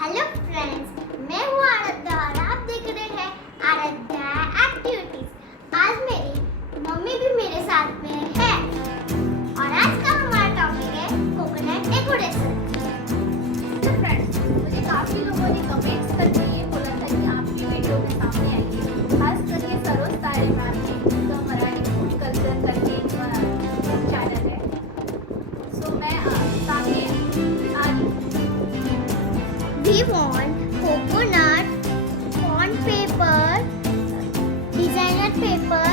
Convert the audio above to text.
Hello friends, मैं हूँ आराध्या और आप देख रहे हैं आराध्या एक्टिविटीज। आज मेरी मम्मी भी मेरे साथ में है और आज का हमारा टॉपिक है कोकोनट डेकोरेशन। तो फ्रेंड्स, मुझे काफी लोगों ने कमेंट्स करके ये बोला था कि आपकी वीडियो के सामने आइए, खास करके सरोज तारे मैम ने तो मराठी फूड कल्चर करके चैनल है। सो मैं सामने आ रही हूँ। We want coconut, bond paper, designer paper,